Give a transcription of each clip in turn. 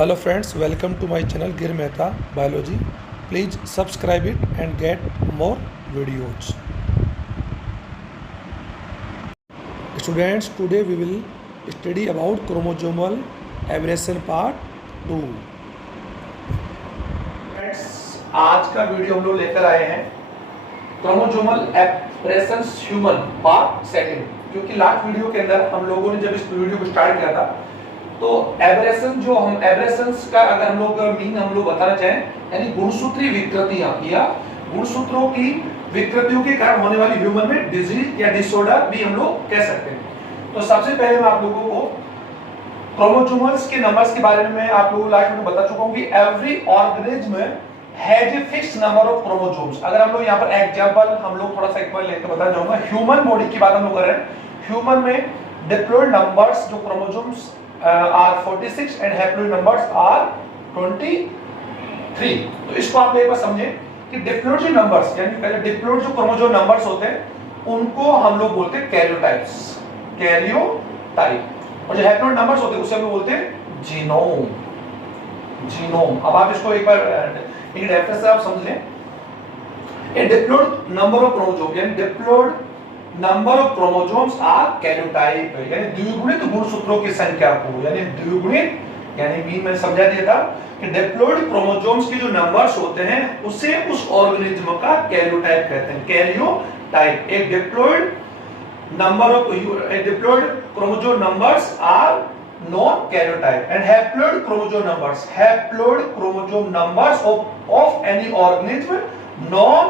Hello friends, welcome to my channel Gir Mehta Biology. Please subscribe it and get more videos. Students, today we will study about chromosomal aberration part 2. Friends, आज का video हम लोग लेकर आए हैं chromosomal aberrations human part second. क्योंकि last video के अंदर हम लोगों ने जब इस वीडियो को स्टार्ट किया था तो एब्रेशन जो हम एब्रेशंस का अगर हम लोग मीन हम लोग बताना चाहें यानी गुणसूत्री विकृतियां या गुणसूत्रों की विकृतियों के कारण होने वाली ह्यूमन में डिजीज या डिसऑर्डर भी हम लोग कह सकते हैं। तो सबसे पहले मैं आप लोगों को क्रोमोसोम्स के नंबर्स के बारे में आप लोगों को लास्ट में बता चुका हूं कि every organism has a fixed number of chromosomes. अगर हम लोग यहाँ पर एग्जांपल हम लोग थोड़ा सा एक बार लेकर बताना चाहूंगा। ह्यूमन बॉडी की बात हम लोग कर रहे हैं। ह्यूमन में डिप्लॉयड नंबर्स जो chromosomes are 46 and haploid numbers are 23। तो इसको आप एक बार समझें कि डिप्लॉयड जो नंबर्स यानी पहले डिप्लॉयड जो क्रोमोसोम नंबर्स होते हैं उनको हम लोग बोलते हैं कैरियोटाइप्स, कैरियोटाइप। और जो हैप्लोइड नंबर्स होते हैं उसे हम लोग बोलते हैं जीनोम, जीनोम। अब आप इसको एक बार एक रेफरेंस से आप समझ लें। A diploid number of chromosome यानी diploid number of chromosomes are karyotype यानी द्विगुणित गुणसूत्रों की संख्या को यानी द्विगुणित यानी मीन में समझा दिया था कि डिप्लॉयड क्रोमोसोम्स के जो नंबर्स होते हैं उसे उस ऑर्गेनिज्म का कैरियोटाइप कहते हैं। कैरियोटाइप एक diploid number of diploid chromosome numbers are known karyotype and haploid chromosome numbers of any organism known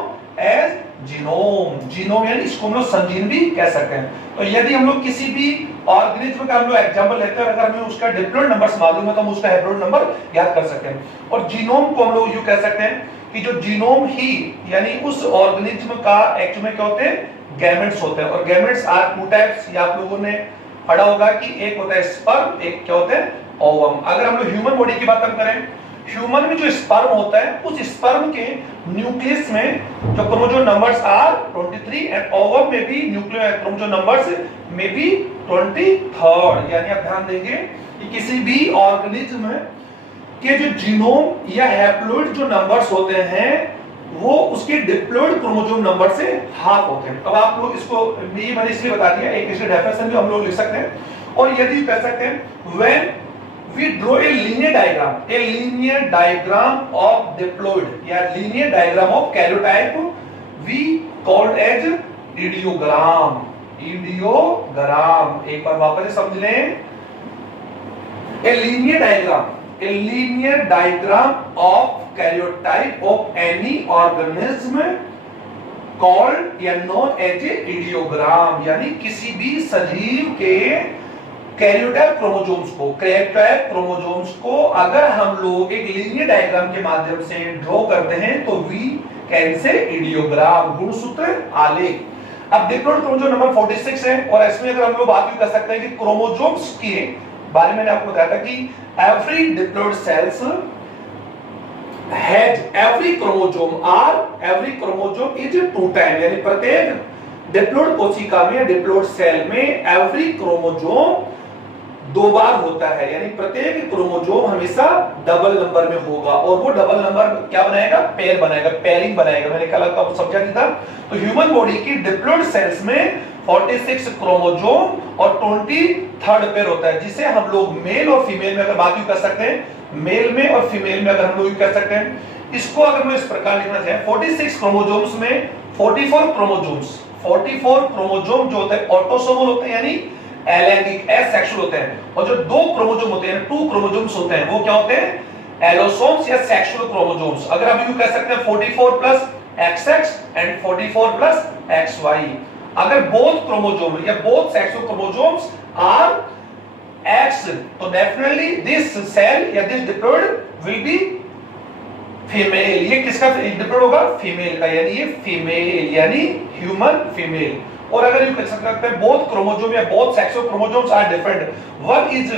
as genome. Genome यानी इसको हम लोग संजीन भी कह सकते हैं। तो यदि हम लोग किसी भी ऑर्गेनिज्म का हम लोग एग्जांपल लेते हैं अगर हमें उसका डिप्लॉयड नंबर्स मालूम है तो हम उसका हैप्लोइड नंबर याद कर सकते हैं। और जीनोम को हम लोग यूं कह सकते हैं कि जो जीनोम ही यानी उस ऑर्गेनिज्म का एक्चुअली में क्या होते हैं गैमेट्स होते हैं। और गैमेट्स आर टू टाइप्स। या आप लोगों ने पढ़ा होगा कि एक होता है स्पर्म, एक क्या होता है ओवम। अगर हम लोग ह्यूमन बॉडी की बात हम करें, ह्यूमन में जो स्पर्म होता है उस स्पर्म के न्यूक्लियस में जो chromosome numbers are 23 and ovum में भी न्यूक्लियर क्रोमोसोम नंबर्स में भी 23। यानी आप ध्यान देंगे कि किसी भी ऑर्गेनिज्म के जो जीनोम या हैप्लोइड जो नंबर्स होते हैं वो उसके डिप्लॉयड क्रोमोसोम नंबर से हाफ होते हैं। अब आप लोग इसको ये मैंने इसलिए बता दिया, एक इसके डेफिनेशन भी हम लोग लिख सकते हैं। और यदि कह सकते हैं when we draw a linear diagram of diploid या linear diagram of karyotype we called as ideogram। एक बार वापस समझ लें। a linear diagram of karyotype of any organism called या known as ideogram यानी किसी भी सजीव के कैरियोटाइप क्रोमोसोम्स को अगर हम लोग एक लीनियर डायग्राम के माध्यम से ड्रॉ करते हैं तो वी कैन से इडियोग्राम, गुणसूत्र आलेख। अब डिप्लॉयड क्रोमोसोम नंबर 46 है और इसमें अगर हम लोग बात भी कर सकते हैं कि क्रोमोसोम्स के बारे में मैंने आपको बताया था कि every diploid cells has every chromosome is two time यानी प्रत्येक डिप्लॉयड कोशिका में डिप्लॉयड सेल में एवरी क्रोमोसोम दो बार होता है यानी प्रत्येक क्रोमोसोम हमेशा डबल नंबर में होगा। और वो डबल नंबर क्या बनाएगा पेयर बनाएगा, पेयरिंग बनाएगा। मैंने कल आपको समझा नहीं था। तो ह्यूमन बॉडी की डिप्लॉयड सेल्स में 46 क्रोमोसोम और 23rd पेयर होता है जिसे हम लोग मेल और फीमेल में अगर बात कर सकते हैं, मेल में और फीमेल में अगर हम लोग कर सकते हैं। इसको अगर मैं इस प्रकार लिखना चाहे 46 क्रोमोसोम्स में 44 क्रोमोसोम जो होते हैं ऑटोसोमल होते हैं यानी अलैंगिक एसेक्सुअल होते हैं। और जो दो क्रोमोसोम होते हैं 2 क्रोमोसोम्स होते हैं वो क्या होते हैं एलोसोम्स या सेक्सुअल क्रोमोसोम्स। अगर आप यूं कह सकते हैं 44 plus XX and 44 plus XY। अगर बोथ क्रोमोसोम या both sexual chromosomes are X तो डेफिनेटली दिस सेल या this diploid will be female. ये किसका डिप्लॉयड होगा फीमेल का यानी ये फीमेल यानी ह्यूमन फीमेल। और अगर यू कह सकते हैं बोथ क्रोमोसोम या both sexual chromosomes are different, one is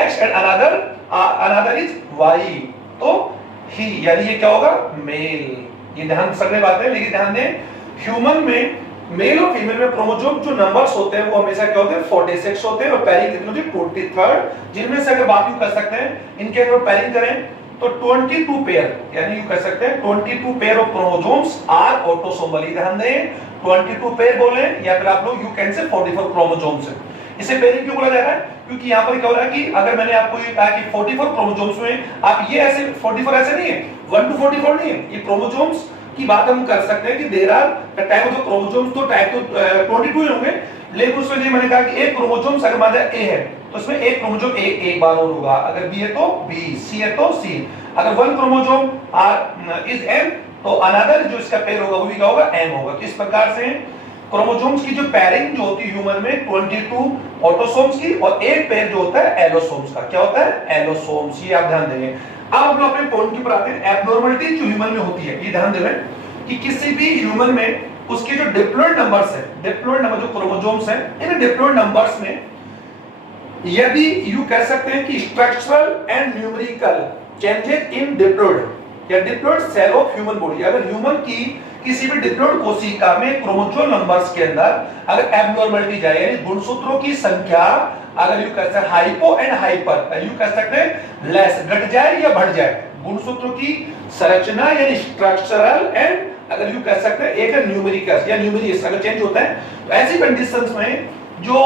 X and another is Y तो ही यानी ये क्या होगा मेल। ये ध्यान सकने बात है। लेकिन ध्यान दें ह्यूमन में मेल और फीमेल में क्रोमोसोम जो नंबर्स होते हैं वो हमेशा क्या होते हैं 46 होते हैं और पैरिंग कितनी होती है 23, जिनमें से अगर बात यूं कर सकते हैं इनके अगर पैरिंग करें तो 22 पेयर, यानी यूं कह सकते हैं 22 पेयर ऑफ क्रोमोसोम्स आर ऑटोसोमली, ध्यान दें 22 पेयर बोले या फिर आप लोग यू कैन से 44 क्रोमोसोम्स है। इसे पेयरिंग क्यों बोला जा रहा है, क्योंकि यहाँ पर क्या हो रहा है कि अगर मैंने आपको ये कहा कि 44 क्रोमोसोम्स में आप ये ऐसे 44 ऐसे नहीं है 1 to 44 नहीं है, ये क्रोमोसोम्स की बात हम कर सकते हैं कि there are type of chromosomes, तो टाइप तो 22 होंगे, लेकिन उसमें ये मैंने कहा कि एक क्रोमोसोम अगर मान ए है तो उसमें एक क्रोमोसोम ए एक बार और होगा, अगर बी है तो बी, सी है तो सी, अगर वन क्रोमोसोम इज एम तो अनदर जो इसका पेयर होगा वो भी क्या होगा एम होगा। तो इस प्रकार से क्रोमोसोम्स की जो पेयरिंग जो होती है ह्यूमन में 22 ऑटोसोम्स की और एक पेयर जो होता है एलोसोम्स का, क्या होता है एलोसोम्स, ये आप ध्यान देंगे। अब हम लोग अपने पॉइंट के ऊपर आते हैं, एब्नॉर्मलिटी जो ह्यूमन में होती है, ये ध्यान देवें कि किसी भी ह्यूमन में उसके जो डिप्लॉइड नंबर्स है, डिप्लॉइड नंबर जो क्रोमोसोम्स हैं, इन डिप्लॉइड नंबर्स में यदि यू कह सकते हैं कि structural and numerical changes in diploid या diploid cell of human body, अगर ह्यूमन की किसी भी डिप्लॉइड कोशिका में क्रोमोसोम नंबर्स के अंदर अगर एब्नॉर्मलिटी जाए, यानी गुणसूत्रों की संख्या अगर यू कह सकते हैं हाइपो एंड हाइपर, यू कह सकते हैं लेस, घट जाए या बढ़ जाए, गुणसूत्रों की संरचना यानी स्ट्रक्चरल एंड अगर यू कह सकते हैं एक न्यूमेरिकल या न्यूमेरियस अगर चेंज होता है, तो ऐसी कंडीशंस में जो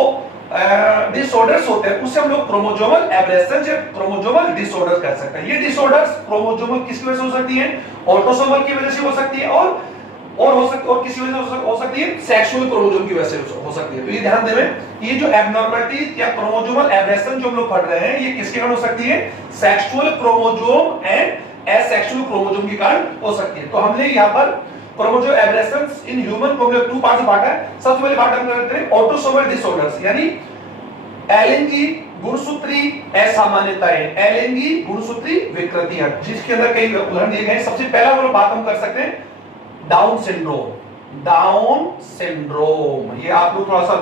डिसऑर्डर्स होते हैं उससे हम लोग क्रोमोसोमल एब्रेशन या क्रोमोसोमल डिसऑर्डर कह सकते हैं। ये डिसऑर्डर्स क्रोमोसोमल किसकी वजह से हो सकती है, ऑटोसोमल की वजह से हो सकती है और हो सकती और किसी वजह से हो सकती है सेक्सुअल क्रोमोसोम की वजह से हो सकती है। तो ये ध्यान देवें, ये जो एब्नॉर्मलिटी या क्रोमोसोमल एब्रेशन जो हम लोग पढ़ रहे हैं ये किसके कारण हो सकती है, sexual chromosome and asexual chromosome के कारण हो सकती है। तो हमने यहाँ पर क्रोमोसोम एब्रेशंस इन ह्यूमन को हमने 2 पार्ट्स में बांटा है। सबसे पहले पार्ट हम करते हैं ऑटोसोमल डिसऑर्डर्स, यानी एलिंगी गुणसूत्री असामान्यताएं, एलिंगी गुणसूत्री विकृतियां, जिसके अंदर कई उदाहरण दिए गए हैं। सबसे पहला वाला बात हम कर सकते हैं डाउन सिंड्रोम, डाउन सिंड्रोम, ये आप लोग थोड़ा सा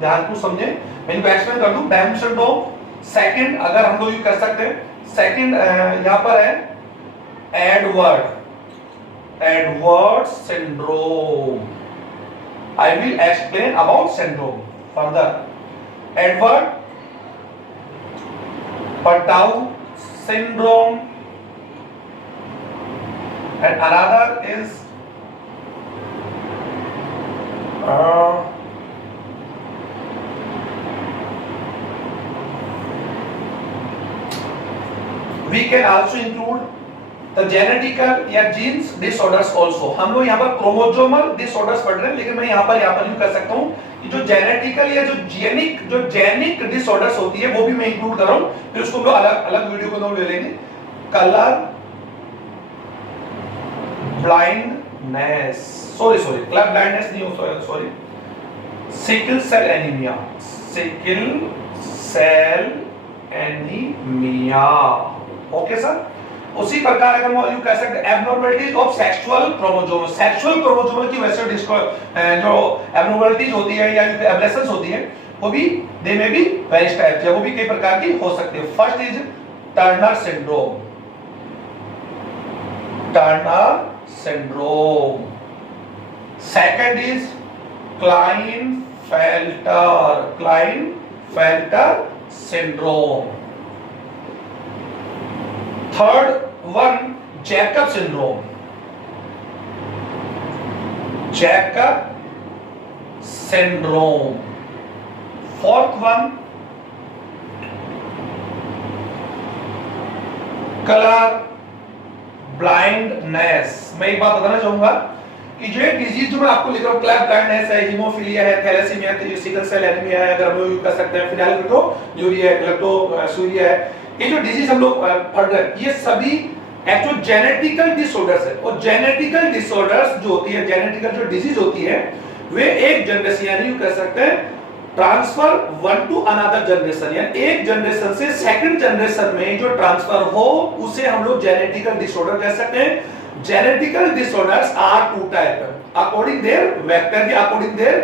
ध्यान को समझें, मैं इनको एक्सप्लेन कर दूं। डाउन सिंड्रोम सेकंड अगर हम लोग ये कर सकते हैं, सेकंड यहां पर है Edward syndrome, I will explain about syndrome further. Edward Patau syndrome and another is we can also include the genetical या genes disorders also। हम लोग यहाँ पर क्रोमोसोमल डिसऑर्डर्स पढ़ रहे हैं, लेकिन मैं यहाँ पर यूं कर सकता हूँ कि जो जेनेटिकल या जो जेनिक डिसऑर्डर्स होती है वो भी मैं इंक्लूड कर रहा हूँ, फिर उसको हम लोग अलग अलग वीडियो को ले लेंगे। कलर ब्लाइंडनेस, कलर ब्लाइंडनेस नहीं हो, sorry, sickle cell anaemia, sickle cell anaemia, okay sir. उसी प्रकार अगर हम यू कह सकते हैं abnormalities of sexual chromosome, sexual chromosome की वजह से जो एब्नॉर्मलिटीज होती है या एब्रेशंस होती है वो भी दे में भी वेरियस टाइप्स है, वो भी कई प्रकार की हो सकती है। First is Turner syndrome, Turner syndrome, second is Klinefelter syndrome, third one Jacob syndrome, fourth one color blindness. मैं एक बात बताना चाहूंगा कि जो एक डिजीज जो मैं आपको लिख रहा हूं, क्लैप ब्लाइंडनेस है, हीमोफीलिया है, थैलेसीमिया है, सिकल सेल एनीमिया है, अगर हम लोग कर सकते हैं फिनाइलकेटोन्यूरिया है, ग्लूकोसूरिया है, ये जो डिजीज हम लोग पढ़ रहे हैं ये सभी एक्चुअल जेनेटिकल डिसऑर्डर्स है। और जेनेटिकल डिसऑर्डर्स जो होती है, जेनेटिकल जो डिजीज होती है वे एक जनरेशन यानी यू कह सकते हैं transfer one two another generation, यानी एक जनरेशन से सेकंड जनरेशन में जो ट्रांसफर हो उसे हम लोग जेनेटिकल डिसऑर्डर कह सकते हैं। Genetical disorders are 2 type according their vector या अकॉर्डिंग देयर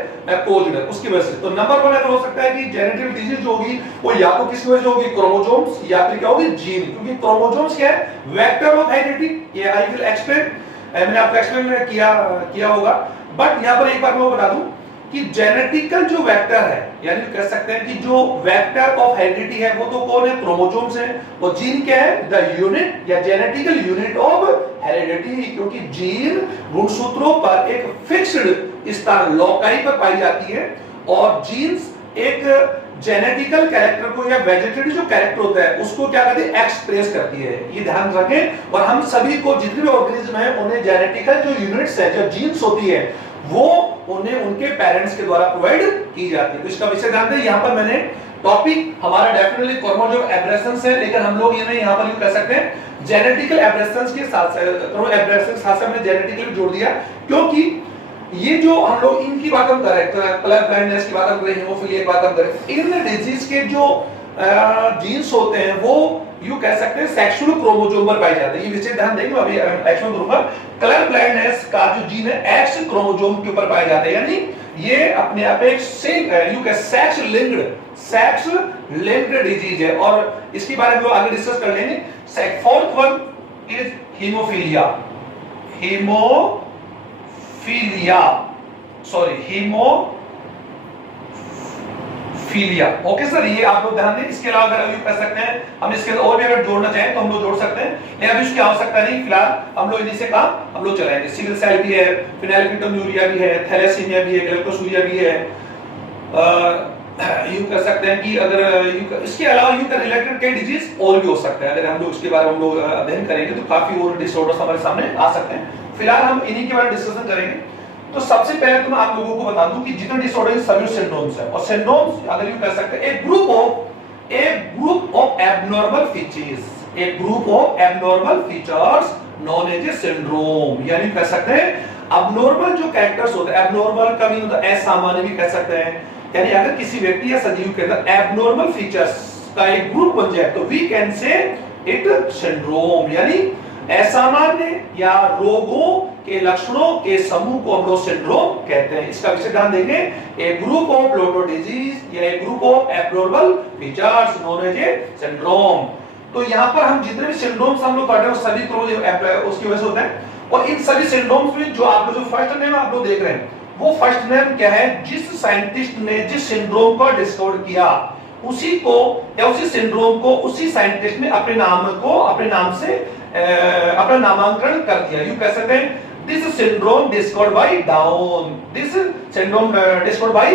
कोड, उसकी वजह से। तो नंबर 1 अगर हो सकता है कि जेनेटिकल डिजीज जो होगी वो या तो किसकी वजह से होगी, क्रोमोसोम्स, या फिर क्या होगी जीन, क्योंकि क्रोमोसोम्स क्या है वेक्टर ऑफ हेरिडिटी, ये आई विल एक्सप्लेन, मैंने आपको एक्सप्लेन किया होगा। बट यहां पर एक बार मैं बता दूं कि जेनेटिकल जो वेक्टर है, यानी कह सकते हैं कि जो वेक्टर ऑफ हेरिडिटी है वो तो कौन है, क्रोमोसोम्स है। वो जीन क्या है, द यूनिट या जेनेटिकल यूनिट ऑफ हेरिडिटी, क्योंकि जीन गुणसूत्रों पर एक फिक्स्ड स्थान लोकाई पर पाई जाती है, और जीन्स एक जेनेटिकल कैरेक्टर को या वेजिटेटिव जो कैरेक्टर होता है उसको क्या करती है, एक्सप्रेस करती है। ये ध्यान रखें। और हम सभी को जितने भी ऑर्गेनिज्म है उन्हें जेनेटिकल जो यूनिट्स है, जो जीन्स होती है, वो उन्हें उनके पेरेंट्स के द्वारा प्रोवाइड की जाती है। तो इसका विषय ध्यान दें। यहाँ पर मैंने टॉपिक हमारा डेफिनेटली क्रोमोसोम एब्रेशंस है, लेकिन हम लोग ये यहाँ पर यूं कह सकते हैं जेनेटिकल एब्रेशंस के साथ साथ हमने जेनेटिकल भी जोड़ दिया, क्योंकि ये जो हम लोग इनकी बात हम कर रहे हैं, कलर ब्लाइंडनेस की बात हम कर रहे हैं, हेमोफीलिया की बात हम कर रहे हैं, इन डिजीज के जो जीन्स होते हैं वो यू कह सकते हैं सेक्सुअल क्रोमोसोम पर पाए जाते हैं। ये विषय ध्यान देंगे, अभी एक्शन करूंगा। कलर ब्लाइंडनेस का जो जीन है एक्स क्रोमोसोम के ऊपर पाए जाते हैं, यानी ये अपने आप एक सेक्स लिंक्ड डिजीज है, और इसके बारे में हम लोग आगे डिस्कस कर लेंगे। Fourth one is haemophilia. Haemophilia okay sir, ये आप लोग ध्यान दें। इसके अलावा अगर अभी कर सकते हैं हम, इसके और भी अगर जोड़ना चाहें तो हम लोग जोड़ सकते हैं, लेकिन अभी उसकी आवश्यकता नहीं। फिलहाल हम लोग इन्हीं से काम हम लोग चलाएंगे। सिकल सेल भी है, फिनाइलकीटोन्यूरिया भी है, थैलेसीमिया भी है, ग्लाइकोसूरिया भी है। यूं कर सकते हैं कि अगर इसके अलावा यूं का रिलेटेड कई डिजीज और भी हो सकते हैं। अगर हम लोग इसके बारे में हम लोग अध्ययन करेंगे तो काफी और डिसऑर्डर्स हमारे सामने आ सकते हैं। फिलहाल हम इन्हीं के बारे में डिस्कशन करेंगे। तो सबसे पहले तो मैं आप लोगों को बता दूं कि जितने डिसऑर्डर सभी सिंड्रोम्स है, और सिंड्रोम्स अगर यूं कह सकते हैं एक group of abnormal features known as a syndrome, यानी कह सकते हैं अबनॉर्मल जो कैरेक्टर्स होते हैं, एब्नॉर्मल का मीन होता है असामान्य भी कह सकते हैं, यानी अगर किसी व्यक्ति या सजीव के अंदर एब्नॉर्मल फीचर्स का एक ग्रुप बन जाए तो we can say it syndrome, यानी असामान्य या रोगों के लक्षणों के समूह को हम लोग सिंड्रोम कहते हैं। इसका विषय ध्यान देंगे, a group of lotto disease या a group of abnormal features known as a syndrome. तो यहां पर हम जितने भी सिंड्रोम्स हम लोग पढ़ रहे हैं सभी क्रोमोसोम उसकी वजह से होता है, और इन सभी सिंड्रोम्स में जो आप लोग जो फर्स्ट नेम आप लोग देख रहे हैं वो फर्स्ट नेम क्या है, जिस साइंटिस्ट ने जिस सिंड्रोम को डिस्कवर किया उसी को या उसी सिंड्रोम को उसी साइंटिस्ट ने अपने नाम से अपना नामांकन कर दिया। यूं कह सकते हैं this syndrome discovered bye down, this syndrome discovered bye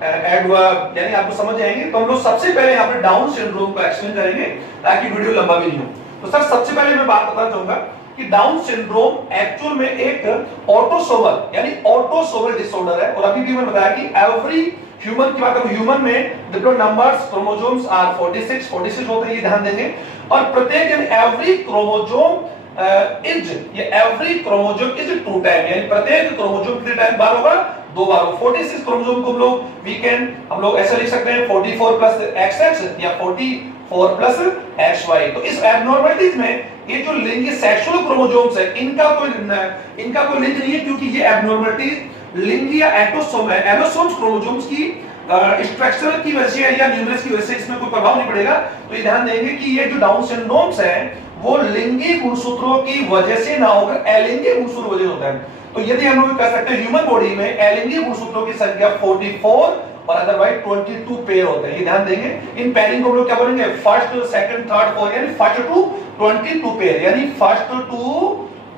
Edward, यानी आपको समझ जाएंगे। तो हम लोग सबसे पहले यहाँ पे डाउन सिंड्रोम को एक्सप्लेन करेंगे ताकि वीडियो लंबा भी नहीं हो। तो सर सबसे पहले मैं बात बताना चाहूंगा कि डाउन सिंड्रोम एक्चुअल में एक ऑटोसोमल यानी ऑटोसोमल डिसऑर्डर है, और अभी भी मैंने बताया कि एवरी ह्यूमन की बात करें, ह्यूमन में डिफरेंट नंबर्स क्रोमोसोम्स आर 46 होते हैं, ये ध्यान देंगे। और प्रत्येक every chromosome every chromosome is 2 time, यानी प्रत्येक क्रोमोसोम कितने टाइम बार होगा, 2 बार होगा। 46 क्रोमोसोम को हम लोग ऐसे लिख सकते हैं 44 प्लस XX या 44 प्लस XY। तो इस एब्नॉर्मलिटीज में ये जो लिंग सेक्सुअल क्रोमोसोम्स है इनका कोई लिंक नहीं है, क्योंकि ये एब्नॉर्मलिटीज लिंग या एलोसोम्स क्रोमोसोम्स की स्ट्रक्चर की वजह से या न्यूमरस की वजह से इसमें कोई प्रभाव नहीं पड़ेगा। तो ये ध्यान देंगे कि ये जो डाउन सिंड्रोम्स है वो लिंगी गुणसूत्रों की वजह से ना होकर अलिंगी गुणसूत्र वजह होता है। तो यदि हम लोग कह सकते हैं ह्यूमन बॉडी में अलिंगी गुणसूत्रों की संख्या 44 और अदरवाइज 22 पेयर होते हैं, ये ध्यान देंगे। इन पेयरिंग को हम लोग क्या बोलेंगे, फर्स्ट सेकंड थर्ड फोर्थ, यानी फर्स्ट टू 22 पेयर, यानी फर्स्ट टू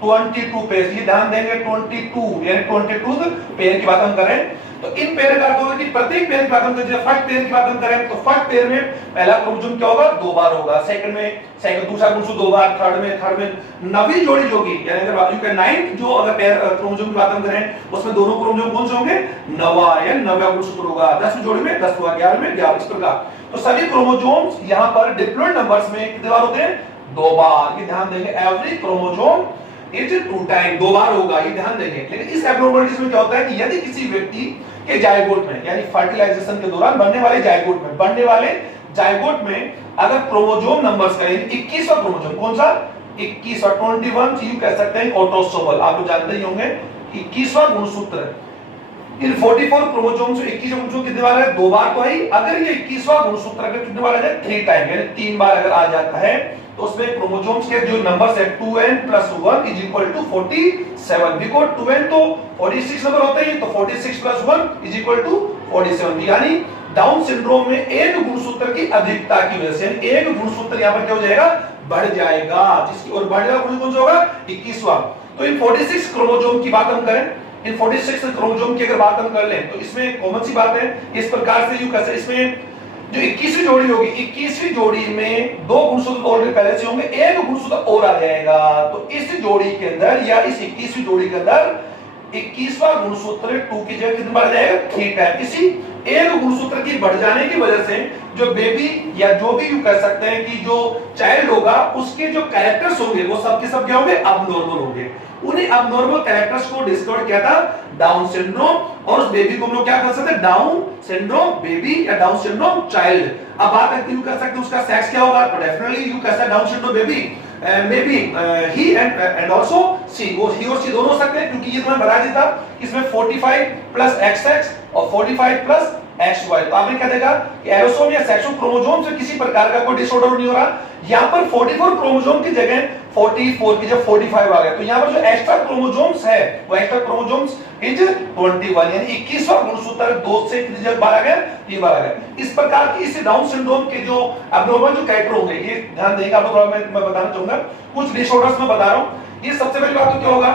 22 पेयर, ये ध्यान देंगे 22 यानी 22 पेयर की बात हम करें। तो इन पेयर का अर्थ होगा कि प्रत्येक पेयर की बात हम करें, फर्स्ट पेयर की बात हम करें तो फर्स्ट पेयर में पहला क्रोमोसोम क्या होगा, 2 बार होगा, सेकंड में दूसरा क्रोमोसोम 2 बार, थर्ड में नवी जोड़ी जो होगी, यानी अगर वैल्यू का 9 जो अगर पेयर क्रोमोसोम की बात हम करें उसमें दोनों क्रोमोसोम कौन से होंगे, नवा या नवा गुणसूत्र होगा, 10 जोड़ी में 10 होगा, 11 में 11, इस प्रकार। तो सभी क्रोमोसोम्स यहां पर डिप्लॉइड नंबर्स में कितने बार होते हैं, 2 बार, ये ध्यान देंगे। एवरी क्रोमोसोम इज 2 टाइम, 2 बार होगा, ये ध्यान देंगे। लेकिन इस एब्नॉर्मलिटीज में क्या होता है कि यदि किसी व्यक्ति के जायगोट में यानी फर्टिलाइजेशन के दौरान बनने वाले जायगोट में अगर क्रोमोसोम नंबर्स का 21वां क्रोमोसोम कौन सा, 21 और 21 यू कह सकते हैं ऑटोसोमल, आप लोग जानते ही होंगे 21वां गुणसूत्र। इन 44 क्रोमोसोम से 21 क्रोमोसोम कितने बार है, 2 बार तो है। अगर ये 21वां गुणसूत्र अगर कितने बार आ जाए, 3 टाइम, यानी 3 बार अगर आ जाता है तो उसमें क्रोमोसोम्स के जो नंबर्स है 2n + 1 = 47, बिकॉज़ 2n तो 46 नंबर होते हैं, तो 46 + 1 = 47, यानी डाउन सिंड्रोम में एक गुणसूत्र की अधिकता की वजह से एक गुणसूत्र यहां पर क्या हो जाएगा, बढ़ जाएगा, जिसकी और बढ़ जाएगा कौन सा होगा, 21वां। तो इन 46 क्रोमोसोम की बात हम करें, इन 46 क्रोमोसोम की अगर बात हम कर लें तो इसमें कॉमन सी बात है, इस प्रकार से यूं कैसे, इसमें जो 21वीं जोड़ी होगी, 21वीं जोड़ी में दो गुणसूत्र ऑलरेडी पहले से होंगे, एक गुणसूत्र और आ जाएगा, तो इस जोड़ी के अंदर या इस 21वीं जोड़ी के अंदर 21वां गुणसूत्र 2 की जगह कितना बढ़ जाएगा, 3 टाइम। इसी एक गुणसूत्र की बढ़ जाने की वजह से जो बेबी या जो भी यूं कह सकते हैं कि जो चाइल्ड होगा उसके जो कैरेक्टर्स होंगे वो सब के सब क्या होंगे, अबनॉर्मल होंगे। उन्हीं अबनॉर्मल कैरेक्टर्स को डिस्कवर किया था डाउन सिंड्रोम, और उस बेबी को हम लोग क्या कर सकते हैं, डाउन सिंड्रोम बेबी या डाउन सिंड्रोम चाइल्ड। अब बात है यू कह सकते हैं उसका सेक्स क्या होगा, तो डेफिनेटली यू कह सकते हैं down syndrome baby maybe he and also she, वो he और she दोनों हो सकते हैं, क्योंकि ये तो मैं बता दिया था इसमें 45 + XX और 45 + XY। तो आपने क्या देखा कि एरोसोम या सेक्सुअल क्रोमोसोम से किसी प्रकार का कोई डिसऑर्डर नहीं हो रहा। यहाँ पर 44 क्रोमोसोम की जगह 44 की जगह 45 आ गया, तो यहाँ पर जो एक्स्ट्रा क्रोमोसोम्स है वो एक्स्ट्रा क्रोमोसोम्स इज 21, यानी 21वां गुणसूत्र 2 से कितनी जगह बाहर आ गया, 3 बार आ गया। इस प्रकार की इस डाउन सिंड्रोम के जो अबनॉर्मल जो कैरेक्टर होंगे, ये ध्यान देंगे आप लोग, मैं बताना चाहूंगा कुछ डिसऑर्डर्स में बता रहा हूं। ये सबसे पहली बात तो क्या होगा,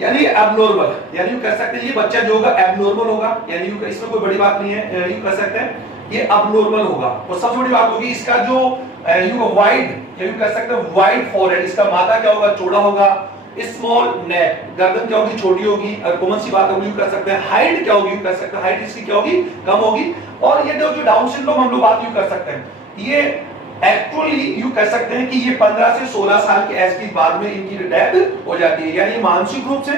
यानी एबनॉर्मल, यानी यू कह सकते हैं ये बच्चा जो होगा एबनॉर्मल होगा, यानी यू इसमें कोई बड़ी बात नहीं है, यू कह सकते हैं ये अबनॉर्मल होगा। और सबसे बड़ी बात होगी इसका जो यू वाइड, या यू कह सकते हैं वाइड फोरहेड, इसका माथा क्या होगा, चौड़ा होगा, स्मॉल नेक, गर्दन क्या होगी, छोटी होगी, और कॉमन सी बात होगी यू कह सकते हैं हाइट क्या होगी, यू कह सकते हैं हाइट इसकी क्या होगी, कम होगी। और ये जो डाउन सिंड्रोम हम लोग बात यू कर सकते हैं, ये एक्चुअली यू कह सकते हैं कि ये 15 से 16 साल के एज के बाद में इनकी डेथ हो जाती है, यानी मानसिक रूप से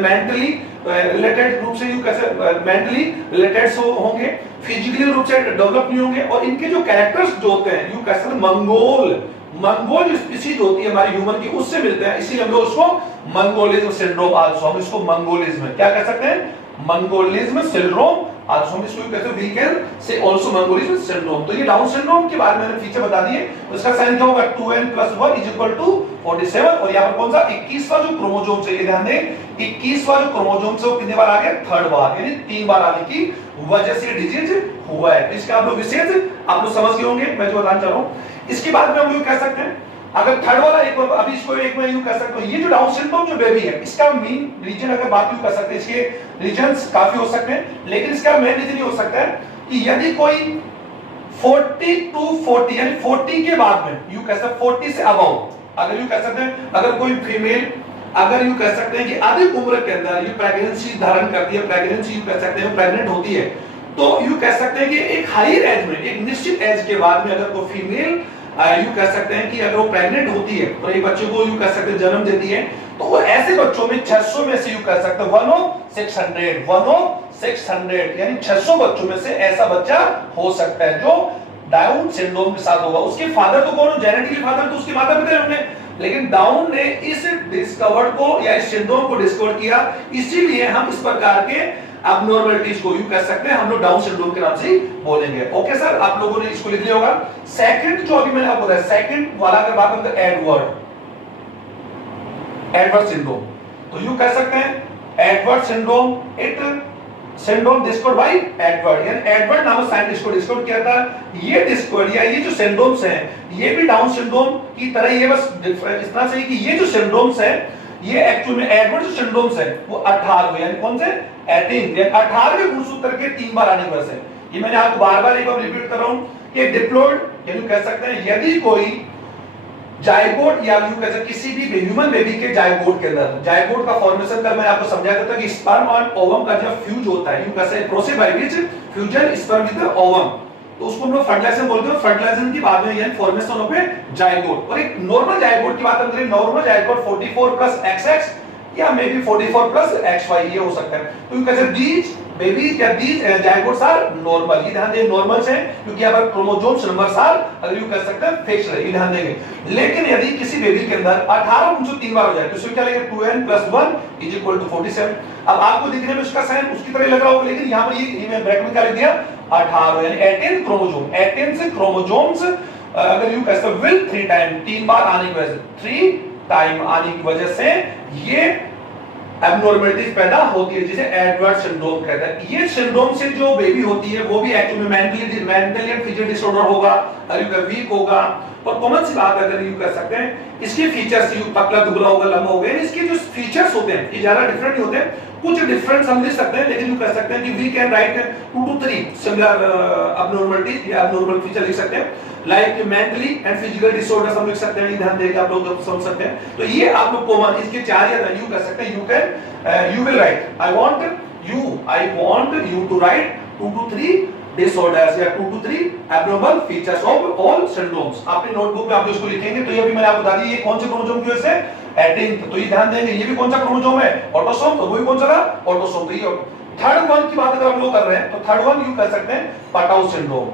मेंटली रिलेटेड रूप से यू कैसे मेंटली रिलेटेड होंगे, फिजिकली रूप से डेवलप नहीं होंगे, और इनके जो कैरेक्टर्स जो होते हैं यू कह सकते हैं मंगोल जो स्पीशीज होती है हमारी ह्यूमन की उससे मिलते हैं, इसीलिए हम लोग उसको मंगोलिज्म सिंड्रोम आल्सो, हम इसको मंगोलिज्म क्या कह सकते हैं, मंगोलिज्म सिंड्रोम आल्सो, हम इसको कहते हैं we can say also mongolism syndrome. तो ये डाउन सिंड्रोम के बारे में मैंने फीचर बता दिए, तो इसका साइन क्या होगा, 2n + 1 = 47, और यहाँ पर कौन सा 21वां जो क्रोमोसोम है, ये ध्यान दें 21वां जो क्रोमोसोम है वो कितनी बार आ गया, 3rd बार, यानी 3 बार आने की वजह से डिजीज हुआ है। इसका आप लोग विशेष आप लोग समझ गए होंगे मैं जो बताना चाह रहा हूं। इसके बाद में हम लोग कह सकते हैं अगर 3rd वाला एक, अभी इसको एक मैं यूं कह सकता हूं, ये जो डाउन सिंड्रोम जो बेबी है इसका मेन रीजन अगर बात यूं कर सकते हैं, इसके रीजंस काफी हो सकते हैं, लेकिन इसका मेन रीजन ये हो सकता है कि यदि कोई 40 to 40 यानी 40 के बाद में यूं कह सकते हैं 40 से अबव, अगर यूं कह सकते हैं अगर कोई फीमेल अगर यूं कह सकते हैं कि अधिक उम्र के अंदर ये प्रेगनेंसी धारण करती है, प्रेगनेंसी यूं कह सकते हैं प्रेग्नेंट होती है, तो यूं कह सकते हैं कि एक हायर एज में, एक निश्चित एज के बाद में अगर कोई फीमेल यूं कह सकते हैं कि अगर वो प्रेग्नेंट होती है और एक बच्चे को यूं कह सकते हैं जन्म देती है, तो वो ऐसे बच्चों में 600 में से यूं कह सकते हैं 1 of 600 यानी 600 बच्चों में से ऐसा बच्चा हो सकता है जो डाउन सिंड्रोम के साथ होगा। उसके फादर तो कौन, जेनेटिकली फादर तो उसके माता पिता होंगे, लेकिन डाउन ने इस डिस्कवर्ड को या इस सिंड्रोम को डिस्कवर किया, इसीलिए हम इस प्रकार के अबनॉर्मलिटीज को यूं कह सकते हैं हम लोग डाउन सिंड्रोम के नाम से ही बोलेंगे। ओके सर, आप लोगों ने इसको लिख लिया होगा। सेकंड जो अभी मैंने आपको बताया, सेकंड वाला अगर बात करें एडवर्ड सिंड्रोम, तो यूं कह सकते हैं Edward syndrome, it syndrome discovered bye Edward, यानी एडवर्ड नामक साइंटिस्ट को डिस्कवर किया था। ये डिस्कवर या ये जो सिंड्रोम्स हैं ये भी डाउन सिंड्रोम की तरह, ये बस डिफरेंस इतना से कि ये जो सिंड्रोम्स हैं ये एक्चुअल में एडवर्ड जो सिंड्रोम्स है वो 18 यानी कौन से 18 यानी 18वें गुणसूत्र के 3 बार आने की वजह से, ये मैंने आपको बार-बार एक बार रिपीट कर रहा हूं कि डिप्लॉइड यानी कह सकते हैं यदि कोई जायगोट या यूं कह सकते किसी भी ह्यूमन बेबी के जायगोट के अंदर, जायगोट का फॉर्मेशन कर मैं आपको समझाया था कि स्पर्म और ओवम का जब फ्यूज होता है यूं कह सकते process by which fusion sperm with ovum, तो उसको हम लोग फर्टिलाइजेशन बोलते हैं। फर्टिलाइजेशन की बात में यानी फॉर्मेशन ऑफ ए जायगोट, और एक नॉर्मल जायगोट की बात हम करें, नॉर्मल जायगोट 44 + XX या मे बी 44 + XY ये हो सकता है। तो यू कैसे दीज बेबीज या दीज जायगोट्स आर नॉर्मल, ये ध्यान दें नॉर्मल से, क्योंकि यहाँ पर क्रोमोसोम्स नंबर्स आर अगर यू कह सकते हैं फिक्स है, ये ध्यान देंगे। लेकिन यदि किसी बेबी के अंदर 18 गुणसूत्र 3 बार हो जाए तो इसमें क्या लगेगा 2n + 1 = 47। अब आपको दिखने में उसका साइन उसकी तरह लग रहा होगा, लेकिन यहाँ पर ये मैं ब्रैकेट में क्या लिख दिया 18 यानी 18 क्रोमोसोम, 18 से क्रोमोसोम्स अगर यू कैसे विल 3 टाइम, 3 बार आने की वजह से, 3 टाइम आने की वजह से ये एब्नॉर्मलिटीज पैदा होती है, जिसे एडवर्ड सिंड्रोम कहते हैं। ये सिंड्रोम से जो बेबी होती है वो भी actually mentally and physical disorder होगा, अगर वीक होगा। और कॉमन सी बात अगर यू कह सकते हैं, इसके फीचर्स यू पतला दुबला होगा, लंबा होगा, इसके जो फीचर्स होते हैं ये ज्यादा डिफरेंट नहीं होते, कुछ डिफरेंट हम लिख सकते हैं, लेकिन यू कह सकते हैं कि we can write 2 to 3 similar abnormalities या एब्नॉर्मल फीचर लिख सकते हैं, like mentally and physical disorders हम लिख सकते हैं, ध्यान देके आप लोग समझ सकते हैं। तो ये आप लोग कॉमन इसके 4 या यू कह सकते हैं, you can you will write I want you to write 2 to 3 disorders या 2 to 3 abnormal features of all syndromes। आपने नोटबुक में आप इसको लिखेंगे। तो ये भी मैंने आपको बता दी, ये कौन से क्रोमोसोम की वजह से 18th, तो ये ध्यान देंगे ये भी कौन सा क्रोमोसोम है, ऑटोसोम, तो वो भी कौन सा था, ऑटोसोम। तो ये थर्ड वन की बात अगर हम लोग कर रहे हैं तो थर्ड वन यू कह सकते हैं Patau syndrome.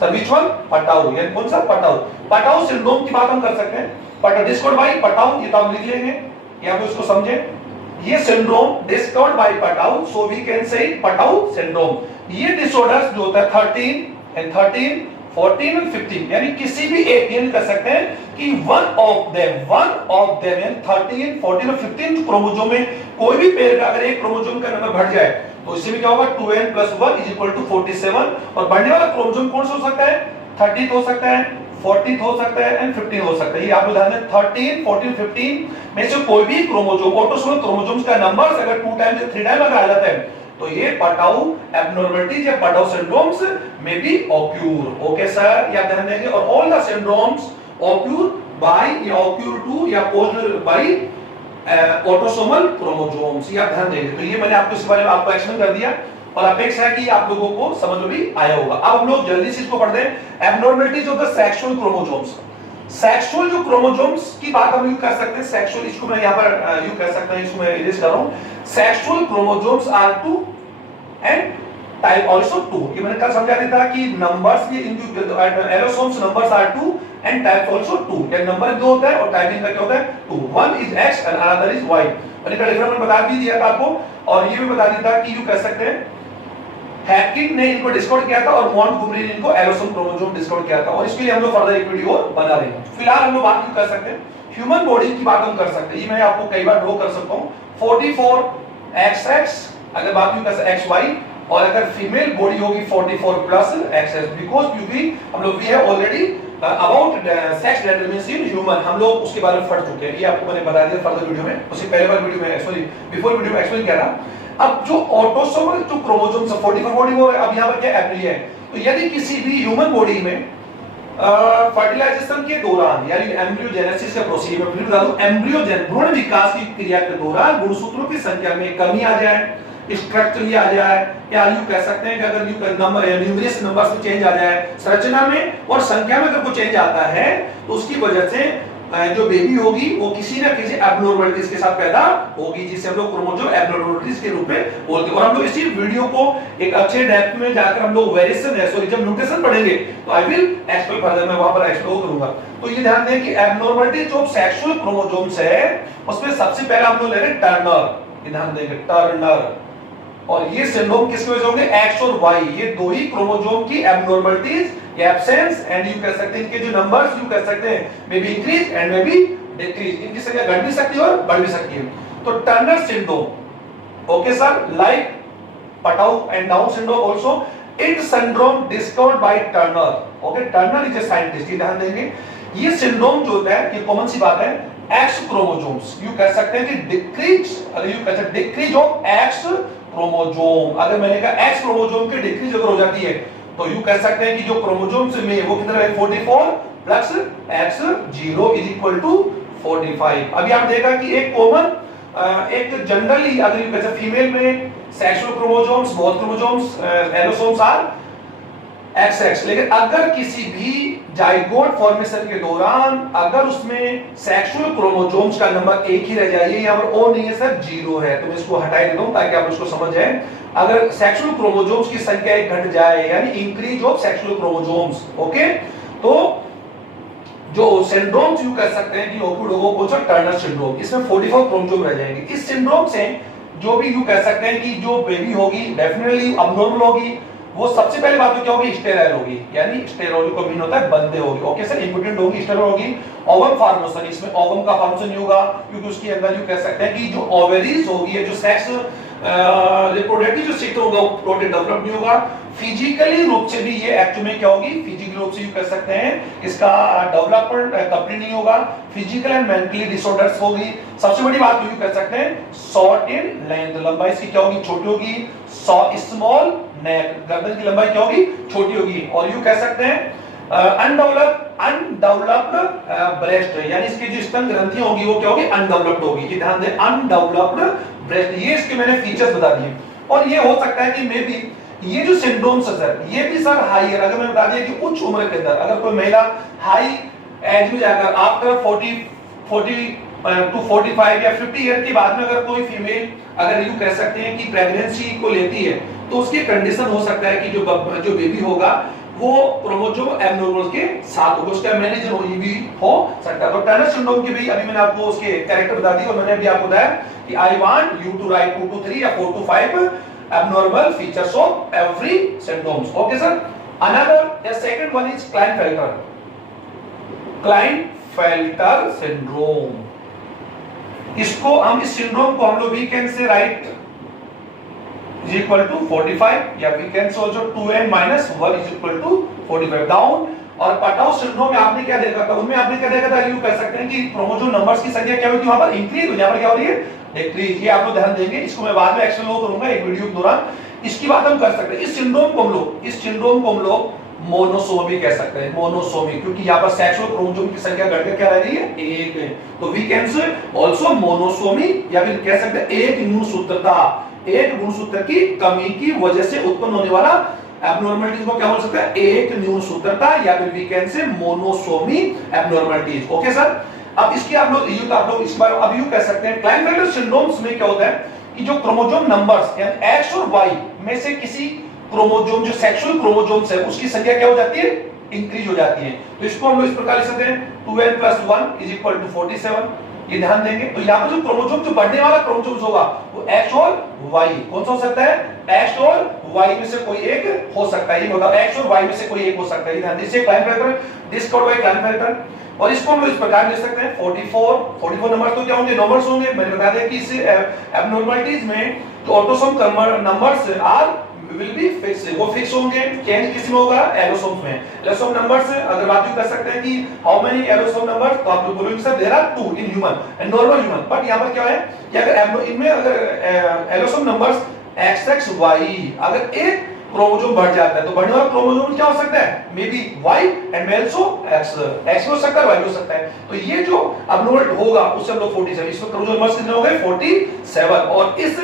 Sir which one, Patau, ये कौन सा, पटाउ। पटाउ सिंड्रोम की बात हम कर सकते हैं, बट डिस्कवर्ड बाय पटाउ, ये तो आप लिख लेंगे या आप इसको समझें। ये syndrome discovered by Patau, so we can say Patau syndrome. ये डिसऑर्डर्स जो होता है 13, 14 और 15, यानी किसी भी एक ये कर सकते हैं कि वन ऑफ देम यानी 13, 14 और 15 जो क्रोमोसोम में कोई भी पेयर का अगर एक क्रोमोसोम का नंबर बढ़ जाए तो इससे भी क्या होगा, 2n + 1 = 47। और बढ़ने वाला क्रोमोसोम कौन सा हो सकता है, 30 हो सकता है, 40 हो सकता है एंड 15 हो सकता है। ये आप लोग ध्यान दें, 13, 14, 15 में से कोई भी क्रोमोसोम, ऑटोसोमल क्रोमोसोम्स का नंबर अगर 2 टाइम या 3 टाइम अगर आ जाता है तो ये पटाउ एब्नॉर्मलिटीज या पटाउ सिंड्रोम्स में भी ऑक्यूर। ओके सर, या ध्यान देंगे। और all the syndromes occur by या ऑक्यूर टू या कोज्ड बाय ऑटोसोमल क्रोमोसोम्स, या ध्यान देंगे। तो ये मैंने आपको इस बारे में आपको एक्सप्लेन कर दिया और अपेक्षा है कि आप लोगों को समझ में भी आया होगा। अब हम लोग जल्दी से इसको पढ़ते हैं, abnormalities of the sexual chromosomes. Sexual जो क्रोमोसोम्स की बात हम यू कर सकते हैं, सेक्सुअल, इसको मैं यहां पर यू कह सकते हैं, इसको मैं इरेज कर रहा हूं। Sexual chromosomes are 2 and type also 2। ये मैंने कल समझा दिया था कि नंबर्स के इन allosomes numbers are 2 and type also 2। ये नंबर 2 होता है और टाइपिंग का क्या होता है 2। One is x and another is y। मैंने कल डिफरेंस बता भी दिया था आपको। और ये भी बता दिया था कि यू कह सकते हैं हैकिंग ने इनको डिस्कवर किया था और मॉन्टगोमरी ने इनको एलोसोम क्रोमोसोम डिस्कवर किया था, और इसके लिए हम लोग फर्दर एक वीडियो बना रहे हैं। फिलहाल हम लोग बात कर सकते हैं ह्यूमन बॉडी की बात हम कर सकते हैं। ये मैं आपको कई बार ड्रॉ कर सकता हूं, 44XX अगर बात यू कर XY, और अगर फीमेल बॉडी होगी 44 + XS, बिकॉज़ क्योंकि हम लोग we have already about sex determination in human, हम लोग उसके बारे में पढ़ चुके हैं। ये आपको मैंने बता दिया फर्दर वीडियो में, उससे पहले वाली वीडियो में, सॉरी बिफोर वीडियो में एक्सप्लेन किया था। अब जो ऑटोसोमल जो क्रोमोसोम 44 अब यहाँ पर क्या एप्रिलिया है, तो यदि किसी भी ह्यूमन बॉडी में फर्टिलाइजेशन के दौरान यानी एम्ब्रियोजेनेसिस का प्रोसीजर में, फिर बता दूं एम्ब्रियोजेन भ्रूण विकास की क्रिया के दौरान गुणसूत्रों की संख्या में कमी आ जाए, स्ट्रक्चरली आ जाए, या यू कह सकते हैं कि अगर यू नंबर न्यूमरस नंबर्स में चेंज आ जाए, संरचना में और संख्या में अगर कोई चेंज आता है तो उसकी वजह से जो बेबी होगी वो किसी ना किसी एब्नॉर्मलिटीज के साथ पैदा होगी, जिसे हम लोग क्रोमोसोम एब्नॉर्मलिटीज के रूप में बोलते हैं। और हम लोग इसी वीडियो को एक अच्छे डेप्थ में जाकर हम लोग वेरिएशन है, सॉरी जब म्यूटेशन पढ़ेंगे तो आई विल एक्सप्लेन फर्दर, मैं वहां पर एक्सप्लोर करूंगा। तो ये ध्यान दें कि एब्नॉर्मलिटीज जो सेक्सुअल क्रोमोसोम्स है उसमें सबसे पहला हम लोग ले रहे हैं टर्नर, ये ध्यान देंगे टर्नर। और ये सिंड्रोम किसकी वजह से होंगे, एक्स और वाई, ये दो ही क्रोमोसोम की एब्नॉर्मलिटीज एब्सेंस, एंड यू कह सकते हैं इनके जो नंबर्स यू कह सकते हैं may be increase and may be decrease, इनकी संख्या घट भी सकती है और बढ़ भी सकती है। तो Turner syndrome, okay sir, like Patau and down syndrome also, it syndrome discovered bye Turner. Okay, Turner is a scientist, ध्यान देंगे। ये सिंड्रोम जो होता है, ये कॉमन सी बात है, एक्स क्रोमोसोम्स यू कह सकते हैं कि डिक्रीज, अगर यू कह सकते हैं डिक्रीज ऑफ एक्स क्रोमोसोम, अगर मैंने कहा एक्स क्रोमोसोम की डिक्रीज अगर हो जाती है तो यू कह सकते हैं कि जो क्रोमोसोम्स में वो कितना है 44 प्लस x 0 = 45। अभी आप देखा कि एक कॉमन एक जनरली अगर यू कहते हैं फीमेल में sexual chromosomes, both chromosomes allosomes are XX, लेकिन अगर किसी भी जाइगोट फॉर्मेशन के दौरान अगर उसमें सेक्सुअल क्रोमोसोम्स का नंबर एक ही रह जाए, यहाँ पर O नहीं है सर, 0 है, तो मैं इसको हटा देता हूं ताकि आप इसको समझ जाए। अगर सेक्सुअल क्रोमोसोम्स की संख्या एक घट जाए यानी increase of sexual chromosomes, okay, तो जो सिंड्रोम्स यू कह सकते हैं कि ओकुडोगो को टर्नर सिंड्रोम, इसमें 44 क्रोमोसोम रह जाएंगे। इस सिंड्रोम से जो भी यू कह सकते हैं कि जो बेबी होगी डेफिनेटली अबनॉर्मल होगी, वो सबसे पहले बात तो क्या होगी, स्टेराइल होगी, यानी स्टेरॉल का मीन होता है बंदे होगी। ओके सर, इंपोर्टेंट होगी, स्टेरॉल होगी। ओवम फॉर्मेशन, इसमें ओवम का फॉर्मेशन नहीं होगा क्योंकि उसके अंदर यू कह सकते हैं कि जो ओवेरीज होगी, जो सेक्स रिप्रोडक्टिव जो सिस्टम होगा वो प्रोटीन डेवलप नहीं होगा। फिजिकली रूप से भी ये एक्चुअली में क्या होगी, फिजिकली रूप से यू कह सकते हैं इसका डेवलपमेंट कंप्लीट नहीं होगा। फिजिकल एंड मेंटली डिसऑर्डर्स होगी। सबसे बड़ी बात यू कह सकते हैं शॉर्ट इन लेंथ, लंबाई इसकी क्या होगी, छोटी होगी। स्मॉल नेक, गर्दन की लंबाई क्या होगी, छोटी होगी। और यू कह सकते हैं अनडेवलप्ड ब्रेस्ट, यानी इसकी जो स्तन ग्रंथि होगी वो क्या होगी, अनडेवलप्ड होगी। ये ध्यान दें, अनडेवलप्ड ब्रेस्ट, ये इसके मैंने फीचर्स बता दिए। और ये हो सकता है कि मे बी ये जो सिंड्रोम्स है सर, ये भी सर हाई, अगर मैं बता दिया कि उच्च उम्र के अंदर अगर कोई महिला हाई एज में जाकर आफ्टर 40 टू 45 या 50 ईयर के बाद में अगर कोई फीमेल अगर यू कह सकते हैं कि प्रेगनेंसी को लेती है, तो उसकी कंडीशन हो सकता है कि जो बेबी होगा वो क्रोमोसोम एब्नॉर्मल के साथ होगा, उसका मैनेजर भी हो सकता है। तो टर्नर सिंड्रोम की भी अभी मैंने आपको उसके कैरेक्टर बता दी और मैंने अभी आपको बताया कि I want you to write 2 to 3 या 4 to 5 abnormal features of every syndromes. Okay sir, the second one is Klinefelter syndrome. इसको हम इस सिंड्रोम को हम लोग we can say write is equal to 45 या we can say also 2n minus 1 is equal to 45 down. और Patau syndrome में आपने क्या देखा था, उनमें आपने क्या देखा था, यू कह सकते हैं कि क्रोमोसोम नंबर्स की संख्या क्या होगी, वहां पर इंक्रीज हो, यहां पर क्या हो रही है, डिक्रीज। ये आप लोग ध्यान देंगे, इसको मैं बाद में एक्सप्लेन करूंगा एक वीडियो के दौरान। इसकी बात हम कर सकते हैं। इस सिंड्रोम को हम लोग मोनोसोमी कह सकते हैं, मोनोसोमी, क्योंकि यहाँ पर सेक्सुअल क्रोमोसोम की संख्या घटकर क्या रह रही है, एक है। तो we can say also monosomy, या फिर कह सकते हैं एक गुणसूत्रता, एक गुणसूत्र की कमी की वजह से उत्पन्न होने वाला एब्नॉर्मलिटीज को क्या बोल सकते हैं, एक न्यूनसूत्रता, या फिर we can say monosomy abnormalities. Okay sir, अब इसकी आप लोग इस बार अब यू कह सकते हैं क्लाइनफेल्टर सिंड्रोम्स में क्या होता है कि जो क्रोमोसोम नंबर्स यानी एक्स और वाई में से किसी क्रोमोसोम जो सेक्सुअल क्रोमोसोम्स है उसकी संख्या क्या हो जाती है, इंक्रीज हो जाती है। तो इसको हम लोग इस प्रकार लिख सकते हैं 2n + 1 = 47। ये ध्यान देंगे। तो यहाँ पर जो क्रोमोसोम जो बढ़ने वाला क्रोमोसोम होगा वो एक्स और वाई, कौन सा हो सकता है, एक्स और वाई में से कोई एक हो सकता है। ये बताओ एक्स और वाई में से कोई एक हो सकता है। ध्यान दीजिए, क्लाइनफेल्टर डिस्कवर्ड बाय क्लाइनफेल्टर। और इसको हम लोग इस प्रकार लिख सकते हैं 44 नंबर तो क्या होंगे, नंबर्स होंगे। मैंने बता दिया कि इस एब्नॉर्मलिटीज में जो autosome numbers are will be fix, वो फिक्स होंगे। चेंज किस में होगा, एलोसोम में। एलोसोम नंबर्स अगर बात कर सकते हैं कि हाउ मेनी एलोसोम नंबर्स, तो आप लोग बोलोगे sir there are 2 in human and normal human. But यहां पर क्या है कि अगर इनमें अगर एलोसोम नंबर्स XXY अगर एक क्रोमोसोम बढ़ जाता है तो बढ़ने वाला क्रोमोसोम क्या हो सकता है, may be Y and may also X हो सकता है, Y हो सकता है। तो ये जो एब्नॉर्मल होगा उससे हम लोग 47, इसमें क्रोमोसोम नंबर्स कितने हो गए, 47। और इस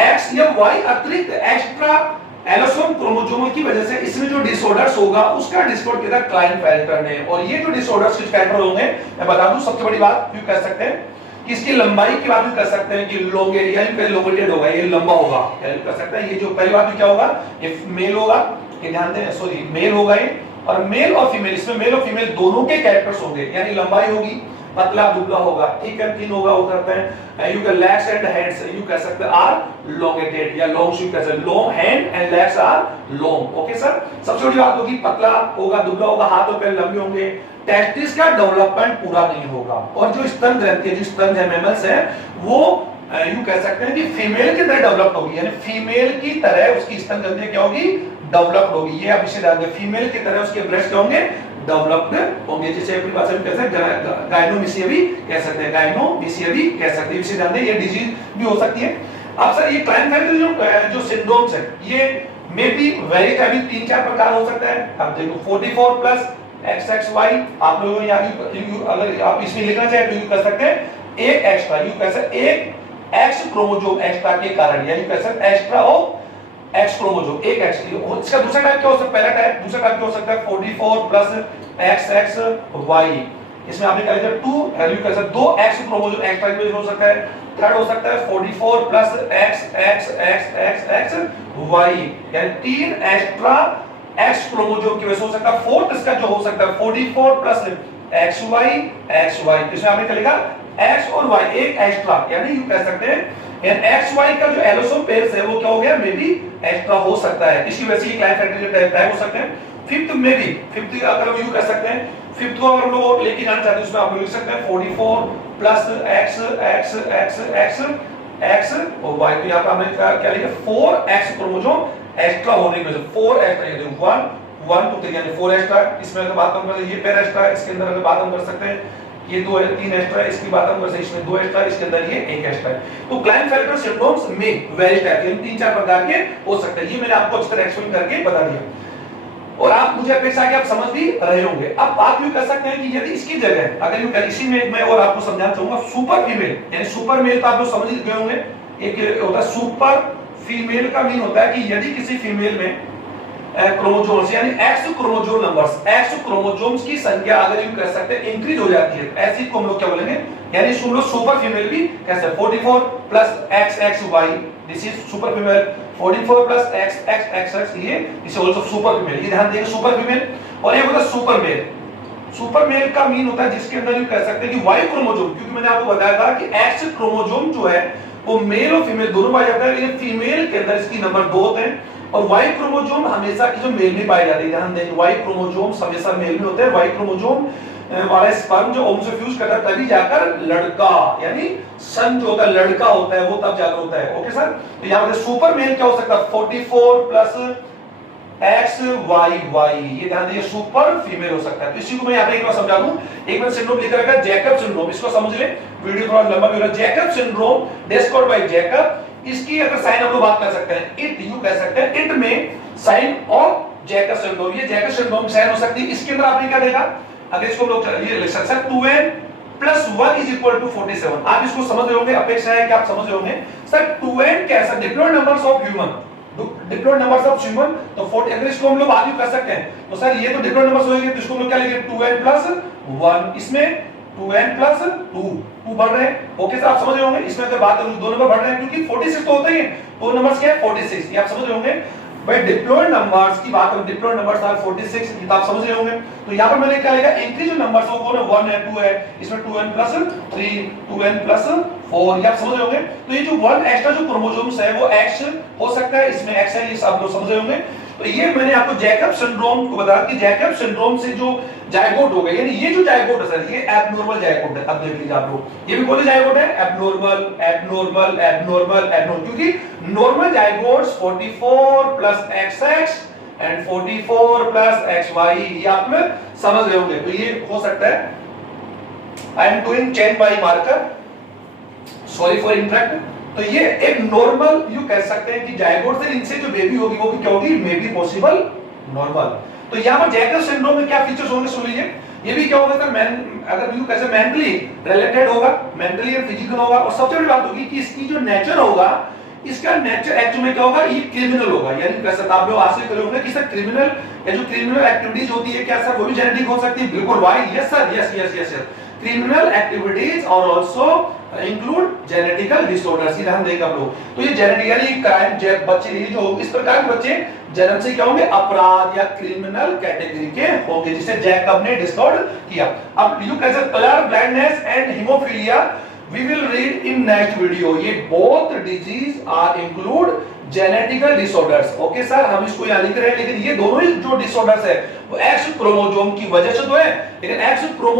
X या Y अतिरिक्त एक्स्ट्रा एलोसोम क्रोमोसोम की वजह से इसमें जो डिसऑर्डर्स होगा उसका डिसऑर्डर किया क्लाइनफेल्टर ने। और ये जो डिसऑर्डर्स किस कैरेक्टर होंगे मैं बता दूं। सबसे बड़ी बात यू कह सकते हैं कि इसकी लंबाई की बात भी कर सकते हैं कि लोंगेटेड यानी लोंगेटेड होगा, ये लंबा होगा। यानी कर सकते हैं ये जो पहली बात क्या होगा, ये मेल होगा, ये ध्यान दें, सॉरी मेल होगा ये। और मेल और फीमेल, इसमें मेल और फीमेल दोनों के कैरेक्टर्स होंगे, यानी लंबाई होगी, पतला दुबला होगा, ठीक है, थिन होगा, वो करते हैं। You can legs and hands you कह सकते हैं आर लोंगेटेड या लॉन्ग, यू कह सकते हैं long hand and legs are long. Okay sir, सबसे बड़ी बात होगी पतला होगा, दुबला होगा, हाथ और पैर लंबे होंगे। टेस्टिस का डेवलपमेंट पूरा नहीं होगा। और जो स्तन ग्रंथि, जो स्तन मैमल्स है वो यू कह सकते हैं कि फीमेल की तरह डेवलप होगी, यानी फीमेल की तरह उसकी स्तन ग्रंथि क्या होगी, डेवलप्ड होगी। ये आप इसे ध्यान दें, फीमेल की तरह उसके ब्रेस्ट क्या होंगे, डेवलप्ड होंगे। जैसे अपनी भाषा में कह सकते हैं गायनोमिसिया भी कह सकते हैं, गायनोमिसिया भी कह सकते हैं। इसे ध्यान दें, ये डिजीज भी हो सकती है। अब सर ये क्लाइनफेल्टर जो सिंड्रोम्स है ये मे बी वेरी अभी 3-4 प्रकार हो सकता है। अब देखो 44 प्लस XXY आप लोगों ने अगर आप इसमें लिखना चाहे तो यू कर सकते हैं एक एक्स्ट्रा, यू कह सकते हैं एक एक्स क्रोमोसोम एक्स्ट्रा के कारण, यानी कह सकते हैं एक्स्ट्रा ऑफ एक्स क्रोमोसोम, एक एक्स। इसका दूसरा टाइप क्या हो सकता है, पहला टाइप, दूसरा टाइप क्या हो सकता है 44 प्लस XXY। इसमें आपने कह दिया 2 यू कह सकते 2 एक्स क्रोमोसोम एक्स्ट्रा की वजह से हो सकता है। थर्ड हो सकता है 44 प्लस XXXXY, यानी 3 एक्स्ट्रा एक्स क्रोमोसोम की वजह से हो सकता है। फोर्थ इसका जो हो सकता है 44 प्लस XY। इसमें आपने क्या लिखा, एक्स और वाई एक एक्स्ट्रा, यानी यू कह सकते हैं एंड एक्स वाई का जो एलोसोम पेयर्स है वो क्या हो गया, मे बी एक्स्ट्रा हो सकता है, इसी वजह से ये क्लाइन फैक्टर के टैग हो सकते हैं। फिफ्थ में भी, फिफ्थ अगर हम यू कर सकते हैं, फिफ्थ को अगर हम लोग लेके जाना चाहते हैं उसमें आप लोग लिख सकते हैं 44 plus X X X X x और वाई, तो यहाँ पे हमने क्या लिखा 4x क्रोमोसोम एक्स्ट्रा होने की वजह से 4 एक्स्ट्रा, ये 1 1 2 3 यानी 4 एक्स्ट्रा। इसमें अगर बात हम करें ये पेयर एक्स्ट्रा, इसके अंदर अगर बात हम कर सकते हैं ये 2 है 3 एक्स्ट्रा, इसकी बात हम कर सकते हैं इसमें 2 एक्स्ट्रा, इसके अंदर ये 1 एक्स्ट्रा है। तो क्लाइनफेल्टर सिंड्रोम्स में वेरी टाइप यानी 3-4 प्रकार के हो सकते हैं, ये मैंने आपको अच्छी तरह एक्सप्लेन करके बता दिया और आप मुझे अपेक्षा है कि आप समझ भी रहे होंगे। अब बात यूं कर सकते हैं कि यदि इसकी जगह अगर यूं इसी में मैं और आपको समझाना चाहूंगा सुपर फीमेल, यानी सुपर मेल तो आप लोग समझ गए होंगे, एक होता है सुपर फीमेल का मीन होता है कि यदि किसी फीमेल में क्रोमोसोम्स यानी x chromosome numbers, x chromosomes की संख्या अगर यूं कह सकते हैं इंक्रीज हो जाती है, ऐसी को हम लोग क्या बोलेंगे, यानी इसको हम लोग सुपर फीमेल भी कह सकते हैं। 44 plus X X Y, this is super female. 44 plus X X X X, ये इज आल्सो सुपर फीमेल, ये ध्यान देंगे सुपर फीमेल। और ये होता है सुपर मेल। सुपर मेल का मीन होता है जिसके अंदर यूं कह सकते हैं कि वाई क्रोमोसोम, क्योंकि मैंने आपको बताया था कि एक्स क्रोमोसोम जो है वो मेल और फीमेल दोनों पाया जाता है, लेकिन फीमेल के अंदर इसकी नंबर 2 होते हैं और वाई क्रोमोसोम हमेशा की जो मेल में पाई जाती है, ध्यान दें वाई क्रोमोसोम हमेशा मेल में होते हैं। वाई क्रोमोसोम वाला स्पर्म जो ओम से फ्यूज करता है तभी जाकर लड़का यानी सन जो होता है लड़का होता है वो तब जाकर होता है। ओके सर, तो यहां पे सुपर मेल क्या हो सकता है 44 प्लस एक्स वाई वाई, ये ध्यान दीजिए सुपर फीमेल हो सकता है। तो इसी को मैं यहां पे एक बार समझा दूं, एक बार सिंड्रोम लिख रखा है जैकब सिंड्रोम, इसको समझ ले, वीडियो थोड़ा लंबा भी हो रहा है। Jacob syndrome discovered bye Jacob, इसकी अगर साइन हम लोग बात कर सकते हैं इट, यू कह सकते हैं इट में साइन ऑफ जैकब सिंड्रोम, ये जैकब सिंड्रोम साइन हो सकती है। इसके अंदर आपने क्या देखा, अगर इसको हम लोग ये लिख सकते हैं 2n plus 1 is equal to 47, आप इसको समझ रहे होंगे, अपेक्षा है कि आप समझ रहे होंगे। सर 2n कैसा diploid numbers of human, diploid numbers of human, तो 40 अगर इसको हम लोग आगे कर सकते हैं तो सर ये तो डिप्लॉयड नंबर्स होंगे, तो इसको हम लोग क्या लिखेंगे 2n प्लस 1, इसमें 2n प्लस 2 बढ़ रहे हैं। ओके सर, आप समझ रहे होंगे, इसमें अगर बात करूं दो नंबर बढ़ रहे हैं क्योंकि 46 तो होते ही हैं, दो नंबर्स क्या है 46, ये आप समझ रहे होंगे भाई। डिप्लॉयड नंबर्स की बात करें, डिप्लॉयड नंबर्स आर 46, ये तो आप समझ रहे होंगे। तो यहां पर मैंने क्या लिखा, इंक्रीज जो नंबर्स है वो 1 है 2 है, इसमें 2n प्लस 3 2n प्लस 4, ये आप समझ रहे होंगे। तो ये जो 1 एक्स्ट्रा जो क्रोमोसोम्स है वो x हो सकता है, इसमें x है, ये सब लोग समझ रहे होंगे। तो ये मैंने आपको जैकब सिंड्रोम को बताया कि जैकब सिंड्रोम से जो जायगोट हो गए, यानी ये जो जायगोट है सर ये एबनॉर्मल जायगोट है। अब देख लीजिए आप लोग, ये भी बोले जायगोट है एबनॉर्मल एबनॉर्मल एबनॉर्मल एबनॉर्मल, क्योंकि normal zygotes 44 plus XX and 44 plus XY, ये आप लोग समझ रहे होंगे। तो ये हो सकता है, I am doing chain by marker, sorry for interrupt. तो ये एक नॉर्मल यू कह सकते हैं कि जायगोट से इनसे जो बेबी होगी वो भी क्या होगी, मे बी पॉसिबल नॉर्मल। तो यहां पर जैकब सिंड्रोम में क्या फीचर्स होंगे सुन लीजिए, ये भी क्या होगा सर मैन, अगर यू कैसे मेंटली रिलेटेड होगा, मेंटली और फिजिकल होगा, और सबसे बड़ी बात होगी कि इसकी जो नेचर होगा, इसका नेचर एक्चुअली में क्या होगा, ये क्रिमिनल होगा। यानी कैसे आप लोग हासिल करे होंगे कि सर क्रिमिनल या जो क्रिमिनल एक्टिविटीज होती है क्या सर वो भी जेनेटिक हो सकती है, बिल्कुल Y, yes sir, yes yes yes yes, criminal activities और आल्सो इंक्लूड जेनेटिकल डिसऑर्डर्स, ये ध्यान देंगे आप लोग। तो ये जेनेटिकली क्राइम बच्चे ये जो इस प्रकार के बच्चे जन्म से क्या होंगे, अपराध या क्रिमिनल कैटेगरी के होंगे, जिसे जैकब ने डिस्कवर्ड किया। अब यू कैसे colour blindness and haemophilia we will read in next video, ये both disease are include genetical disorders. Okay sir, हम इसको यहां लिख रहे हैं, लेकिन ये दोनों ही जो डिसऑर्डर्स है वो एक्स क्रोमोसोम की वजह से तो है, लेकिन एक्स क्रोमोसोम